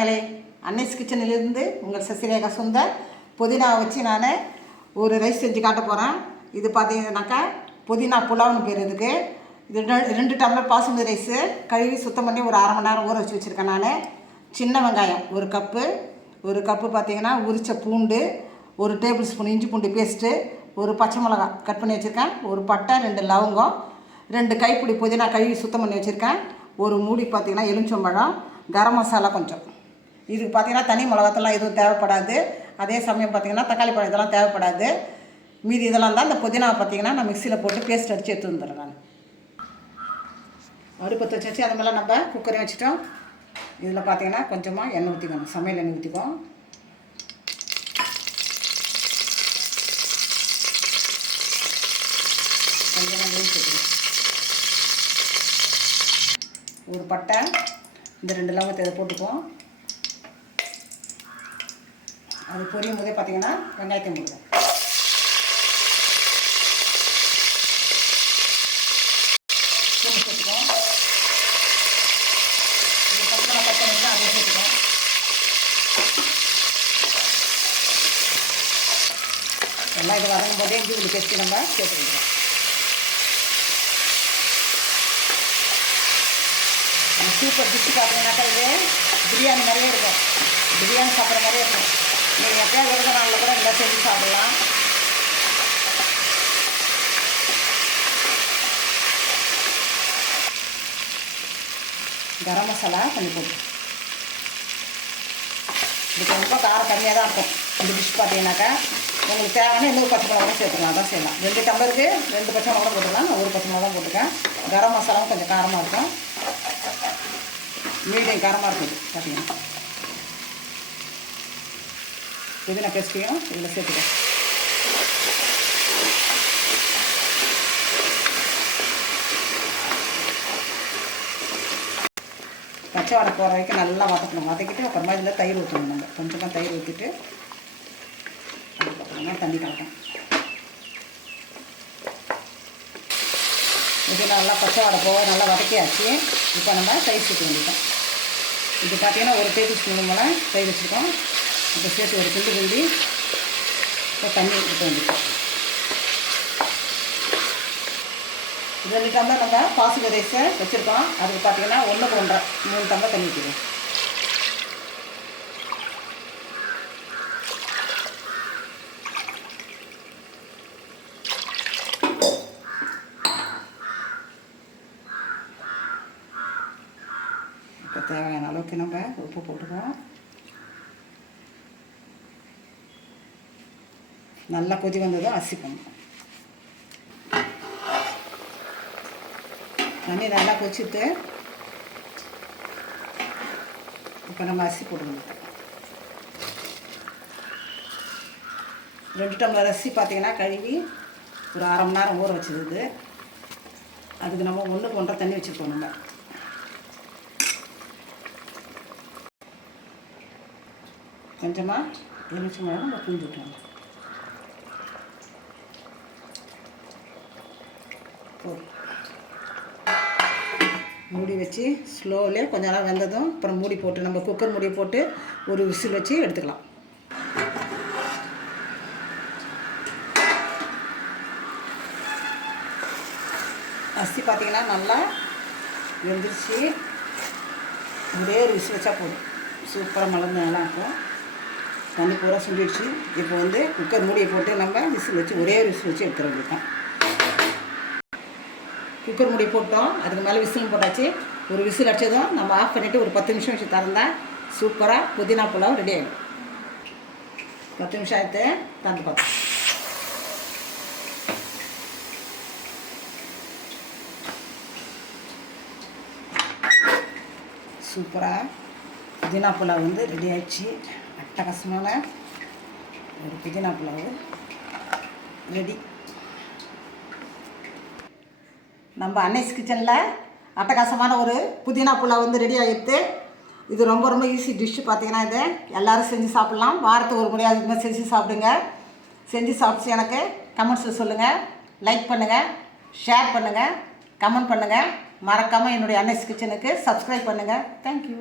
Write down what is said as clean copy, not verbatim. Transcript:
சொந்தங்களே, அன்னைஸ் கிச்சனிலிருந்து உங்கள் சசிரேகா சுந்தர். புதினா வச்சு நான் ஒரு ரைஸ் செஞ்சு காட்ட போகிறேன். இது பார்த்தீங்கன்னாக்கா புதினா புலாவ்னு பேர். இதுக்கு இது 2 டம்ளர் பாசுமதி ரைஸு கழுவி சுத்தம் பண்ணி ஒரு அரை மணி நேரம் ஊற வச்சு வச்சுருக்கேன். நான் சின்ன வெங்காயம் ஒரு கப்பு பார்த்தீங்கன்னா உரித்த பூண்டு, 1 டேபிள் ஸ்பூன் இஞ்சி பூண்டு பேஸ்ட்டு, ஒரு பச்சை மிளகா கட் பண்ணி வச்சுருக்கேன், ஒரு பட்டை, 2 லவங்கம், 2 கைப்பிடி புதினா கழுவி சுத்தம் பண்ணி வச்சுருக்கேன், ஒரு மூடி பார்த்தீங்கன்னா எலுமிச்சம்பழம், கரம் மசாலா கொஞ்சம். இதுக்கு பார்த்தீங்கன்னா தனி மிளகாத்தெல்லாம் எதுவும் தேவைப்படாது. அதே சமயம் பார்த்தீங்கன்னா தக்காளி பழம் இதெல்லாம் தேவைப்படாது. மீதி இதெல்லாம் தான். இந்த புதினாவை பார்த்தீங்கன்னா நான் மிக்சியில் போட்டு பேஸ்ட் அடித்து எடுத்து வந்துடுறேன். நான் அடுப்பத்தை வச்சு அது மேலே நம்ம குக்கரையும் வச்சுட்டோம். இதில் பார்த்தீங்கன்னா கொஞ்சமாக எண்ணெய் ஊற்றிக்கணும், சமையல் எண்ணெய் ஊற்றிக்கும். கொஞ்சமாக நெய் சேர்த்துக்கணும். ஒரு பட்டை, இந்த 2 லவங்கத்தை இதை போட்டுக்குவோம். அது பொரியும் போதே பார்த்தீங்கன்னா வெங்காயத்தை போடுவோம். பூண்டு சேர்த்துக்குவோம். ஒரு பச்சை மிளகாய் அதையும் சேர்த்துக்குவோம். எல்லாம் இது வதங்கும் போதே இஞ்சி பூண்டு பேஸ்ட்டு நம்ம சேர்த்துக்கிறோம். சூப்பர் டிஷ்ஷு பார்த்தீங்கன்னாக்கா இது பிரியாணி நிறைய இருக்கும். பிரியாணி சாப்பிட்ற மாதிரியே இருக்கும். நீங்கள் எப்போயா விருது நாளில் கூட இந்த செஞ்சு சாப்பிடலாம். கரம் மசாலா கொஞ்சம் போட்டு. இதுக்கு ரொம்ப காரம் கம்மியாக தான் இருக்கும். இந்த டிஷ் பார்த்தீங்கன்னாக்கா உங்களுக்கு தேவையான இன்னொரு பச்சை மிளகா கூட சேர்த்துக்கலாம். அதான் செய்யலாம். 2 டம்ளருக்கு 2 பச்சை மிளகா போட்டுக்கலாம். நான் 1 பச்சை மிளகா தான் போட்டுக்கேன். கரம் மசாலாவும் கொஞ்சம் காரமாக இருக்கும். மீடியம் காரமாக இருக்குது பார்த்தீங்கன்னா. புதினா பேஸ்ட்டையும் இதில் சேர்த்துக்கேன். பச்சை வடை போகிற வரைக்கும் நல்லா வதக்கணும். வதக்கிட்டு அப்புறமா இதில் தயிர் ஊற்றணும். நம்ம கொஞ்சமாக தயிர் ஊற்றிட்டு அதுக்கப்புறமா தண்ணி கலக்கணும். இது நல்லா பச்சை வடை போக நல்லா வதக்கியாச்சு. இப்போ நம்ம தயிர் சேர்த்து வேண்டிட்டோம். இது பார்த்தீங்கன்னா 1 டேபிள் ஸ்பூன் மேலே தயிர் வச்சுருக்கோம். இப்போ சேர்த்து ஒரு கிண்டி இப்போ தண்ணி ஊற்ற வேண்டிட்டோம். 2 டம்ளர் நம்ம பாசுமதி ரைஸை வச்சுருக்கோம். அதுக்கு பார்த்தீங்கன்னா 1க்கு 1.5 3 டம்ளர் தண்ணி ஊற்றிடுவோம். இப்போ தேவையான அளவுக்கு நம்ம உப்பு போட்டுக்குவோம். நல்லா கொதி வந்ததும் அரிசி போடணும். தண்ணி நல்லா கொதிச்சுட்டு இப்போ நம்ம அரிசி போடணும். 2 டம்ளர் அரிசி பார்த்தீங்கன்னா கழுவி ஒரு அரை மணி நேரம் ஊற வச்சுருது. அதுக்கு நம்ம 1க்கு 1.5 தண்ணி வச்சுருக்கோம். நம்ம கொஞ்சமாக எலுமிச்சம்பழம் நம்ம புளிஞ்சு விட்டுருவோம். மூடி வச்சு ஸ்லோவிலே கொஞ்ச நேரம் வெந்ததும் அப்புறம் மூடி போட்டு நம்ம குக்கர் மூடி போட்டு ஒரு விசில் வச்சு எடுத்துக்கலாம். அரிசி பார்த்தீங்கன்னா நல்லா வெந்துருச்சு. ஒரே ஒரு விசில் வச்சா போதும். சூப்பராக மலர்ந்து நல்லா இருக்கும். தண்ணி பூரா சுண்டிடுச்சு. இப்போ குக்கர் மூடியை போட்டு நம்ம விசில் வச்சு ஒரே ஒரு விசில் வச்சு எடுத்துட வேண்டியதான். குக்கர் மூடி போட்டோம். அதுக்கு மேலே விசில் போட்டாச்சு. ஒரு விசில் அடிச்சதும் நம்ம ஆஃப் பண்ணிவிட்டு ஒரு 10 நிமிஷம் வச்சு திறந்தா சூப்பராக புதினா புலாவ் ரெடி ஆகிடும். 10 நிமிஷம் ஆகிட்டு திறந்து பார்த்தோம். சூப்பராக புதினா புலாவ் ரெடி ஆகிடுச்சு. அட்டகாசமான ஒரு புதினா புலாவ் ரெடி. நம்ம அன்னைஸ் கிச்சனில் அட்டகாசமான ஒரு புதினா புலாவ் ரெடி ஆகிடுது. இது ரொம்ப ஈஸி டிஷ்ஷு. பார்த்தீங்கன்னா இது எல்லோரும் செஞ்சு சாப்பிட்லாம். வாரத்துக்கு ஒரு முறையாக அதுக்கு செஞ்சு சாப்பிடுங்க. செஞ்சு சாப்பிட்டு எனக்கு கமெண்ட்ஸில் சொல்லுங்கள். லைக் பண்ணுங்கள், ஷேர் பண்ணுங்கள், கமெண்ட் பண்ணுங்கள். மறக்காமல் என்னுடைய அன்னைஸ் கிச்சனுக்கு சப்ஸ்கிரைப் பண்ணுங்கள். தேங்க்யூ.